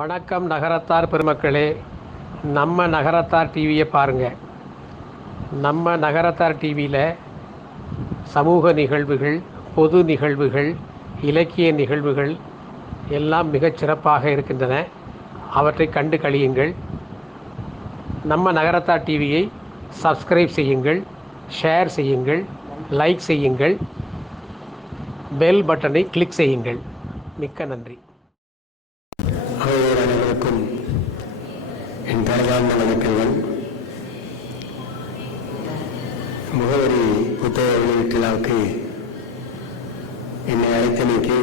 வணக்கம் நகரத்தார் பெருமக்களே, நம்ம நகரத்தார் டிவியை பாருங்கள். நம்ம நகரத்தார் டிவியில் சமூக நிகழ்வுகள், பொது நிகழ்வுகள், இலக்கிய நிகழ்வுகள் எல்லாம் மிகச் சிறப்பாக இருக்கின்றன. அவற்றை கண்டு களியுங்கள். நம்ம நகரத்தார் டிவியை சப்ஸ்கிரைப் செய்யுங்கள், ஷேர் செய்யுங்கள், லைக் செய்யுங்கள், பெல் பட்டனை கிளிக் செய்யுங்கள். மிக்க நன்றி. அனைவருக்கும் என் பரதார்ந்த வணக்கங்கள். முகவரி புத்தக வெளியீட்டு விழாவுக்கு என்னை அழைத்தமைக்கு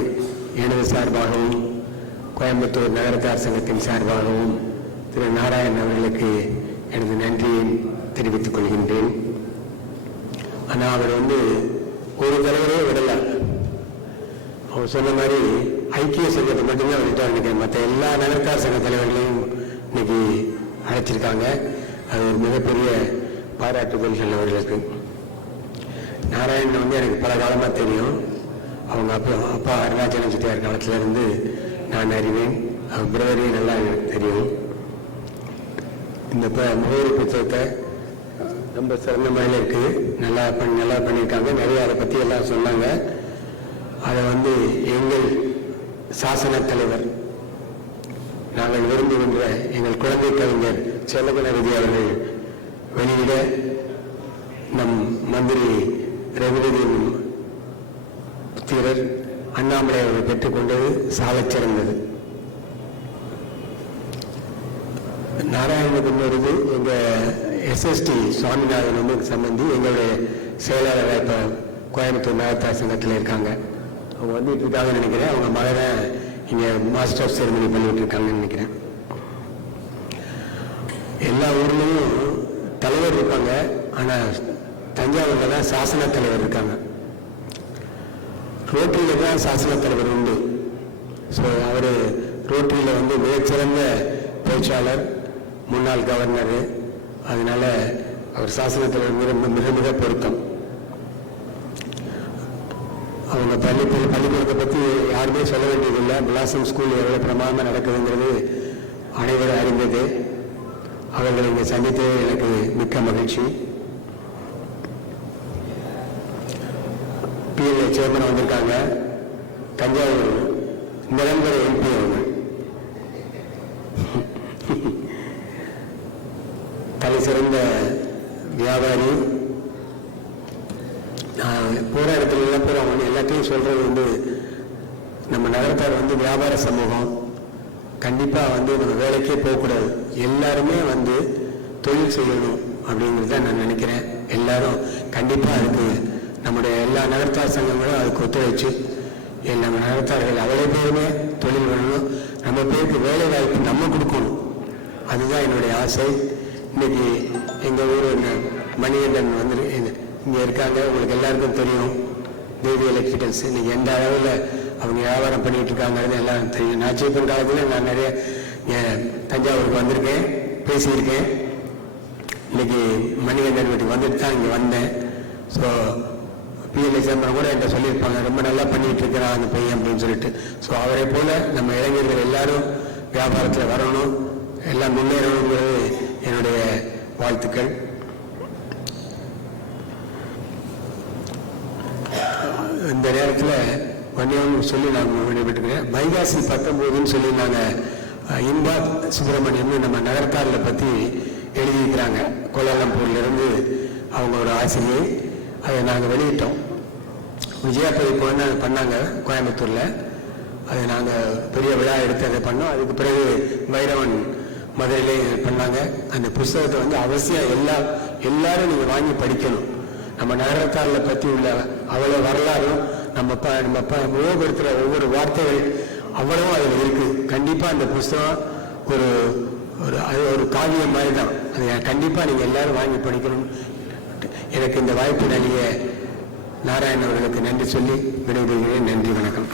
எனது சார்பாகவும் கோயம்புத்தூர் நகரத்தார் சங்கத்தின் சார்பாகவும் திரு நாராயணன் அவர்களுக்கு எனது நன்றியை தெரிவித்துக் கொள்கின்றேன். ஆனால் அவர் ஒரு தலைவரே விடலாம். அவர் சொன்ன மாதிரி ஐக்கிய சங்கத்தை மட்டும்தான் விட்டார் நினைக்கிறேன். மற்ற எல்லா நகரத்தார் சங்க தலைவர்களையும் இன்னைக்கு அழைச்சிருக்காங்க. அது ஒரு மிகப்பெரிய பாராட்டுதல்கள் அவர்களுக்கு. நாராயணன் எனக்கு பல காலமாக தெரியும். அவங்க அப்பா அருணாச்சலம் செட்டியார் காலத்திலிருந்து நான் அறிவேன். அவங்க பிரதரையும் நல்லா எனக்கு தெரியும். இந்த முகவரி புத்தகத்தை ரொம்ப சிறந்த முறையில் இருக்குது. நல்லா பண்ணியிருக்காங்க. நிறைய அதை பற்றி எல்லாம் சொன்னாங்க. அதை எங்கள் சாசன தலைவர், நாங்கள் விரும்புகின்ற எங்கள் குழந்தை கவிஞர் செல்லகணபதி அவர்கள் வெளியிட நம் மந்திரி ரகுபதியின் புத்திரர் அண்ணாமலை அவர்கள் பெற்றுக்கொண்டது சாலச் சிறந்தது. நாராயணனுக்கு வருது எங்கள் எஸ்எஸ்டி சுவாமிநாதன் சம்பந்தி, எங்களுடைய செயலாளர் இப்போ கோயம்புத்தூர் நகரத்தார் சங்கத்தில் இருக்காங்க. அவங்க வந்துட்டு இருக்காங்கன்னு நினைக்கிறேன். அவங்க மகனை இங்கே மாஸ்டர் ஆஃப் செரிமனி பண்ணிட்டு இருக்காங்கன்னு நினைக்கிறேன். எல்லா ஊர்லேயும் தலைவர் இருப்பாங்க. ஆனால் தஞ்சாவூரில் தான் சாசன தலைவர் இருக்காங்க. ரோட்டரியில் தான் சாசன தலைவர் உண்டு. ஸோ அவர் ரோட்டரியில் மிகச்சிறந்த பேச்சாளர், முன்னாள் கவர்னரு. அதனால அவர் சாசன தலைவர் மிக மிக பொருத்தம். அவங்க பள்ளிக்கூடத்தை பற்றி யாருமே சொல்ல வேண்டியதில்லை. பிளாசம் ஸ்கூல் எவ்வளோ பிரமாதமாக நடக்குதுங்கிறது அனைவரும் அறிந்தது. அவர்களை இங்கே சந்தித்தது எனக்கு மிக்க மகிழ்ச்சி. பிஎல்ஏ சேர்மன் வந்திருக்காங்க. தஞ்சாவூர் நிரந்தர எம்பி அவங்க. தலை சிறந்த வியாபாரி. போகிற இடத்துல எல்லாம் பேர் அவங்க எல்லாத்தையும் சொல்கிறது நம்ம நகரத்தார் வியாபார சமூகம். கண்டிப்பாக நம்ம வேலைக்கே போகக்கூடாது. எல்லாருமே தொழில் செய்யணும் அப்படிங்கிறது தான் நான் நினைக்கிறேன். எல்லாரும் கண்டிப்பாக அதுக்கு நம்முடைய எல்லா நகரத்தார் சங்கங்களும் அதுக்கு ஒத்துழைச்சு நம்ம நகரத்தார்கள் அவ்வளோ பேருமே தொழில் பண்ணணும். நம்ம பேருக்கு வேலை வாய்ப்பு நம்ம கொடுக்கணும். அதுதான் என்னுடைய ஆசை. இன்னைக்கு எங்கள் ஊர் மணிகண்டன் இங்கே இருக்காங்க. உங்களுக்கு எல்லாருக்கும் தெரியும். தேவி எலக்ட்ரிக்கல்ஸ் இன்னைக்கு எந்த அளவில் அவங்க வியாபாரம் பண்ணிட்டு இருக்காங்கிறது எல்லாம் தெரியும். நான் சீப்பன் காலத்தில் நான் நிறைய தஞ்சாவூருக்கு வந்திருக்கேன், பேசியிருக்கேன். இன்னைக்கு மணிகண்டன் வீட்டுக்கு வந்துட்டு தான் இங்கே வந்தேன். ஸோ பிஎல்ஏ சேர்மன் கூட என்கிட்ட சொல்லியிருப்பாங்க, ரொம்ப நல்லா பண்ணிட்டு இருக்கிறான் அந்த பையன் அப்படின்னு சொல்லிட்டு. ஸோ அவரை போல நம்ம இளைஞர்கள் எல்லாரும் வியாபாரத்தில் வரணும், எல்லாம் முன்னேறணுங்கிறது என்னுடைய வாழ்த்துக்கள். இந்த நேரத்தில் ஒன்று சொல்லி நான் விடைபெற்றுக்கிறேன். வைகாசி 19 சொல்லி நாங்கள் இன்பா சுப்பிரமணியம்னு நம்ம நகரத்தாரில் பற்றி எழுதியிருக்கிறாங்க. கோலாலம்பூர்லேருந்து அவங்க ஒரு ஆசிரியை. அதை நாங்கள் வெளியிட்டோம். விஜயா பதிப்பு பண்ணாங்க கோயம்புத்தூரில். அதை நாங்கள் பெரிய விழா எடுத்து அதை பண்ணோம். அதுக்கு பிறகு வைரவன் மதுரையிலே பண்ணாங்க. அந்த புஸ்தகத்தை அவசியம் எல்லாரும் நீங்கள் வாங்கி படிக்கணும். நம்ம நகரத்தாரில் பற்றி உள்ள அவ்வளோ வரலாறும் நம்ம உபயோகப்படுத்துகிற ஒவ்வொரு வார்த்தைகள் அவ்வளவும் அதில் இருக்குது. கண்டிப்பாக அந்த புஸ்தகம் ஒரு காவியம் மாதிரி தான். அதை கண்டிப்பாக நீங்கள் எல்லாரும் வாங்கி படிக்கணும். எனக்கு இந்த வாய்ப்பு நல்கிய நாராயணன் அவர்களுக்கு நன்றி சொல்லி விடைபெறுகிறேன். நன்றி, வணக்கம்.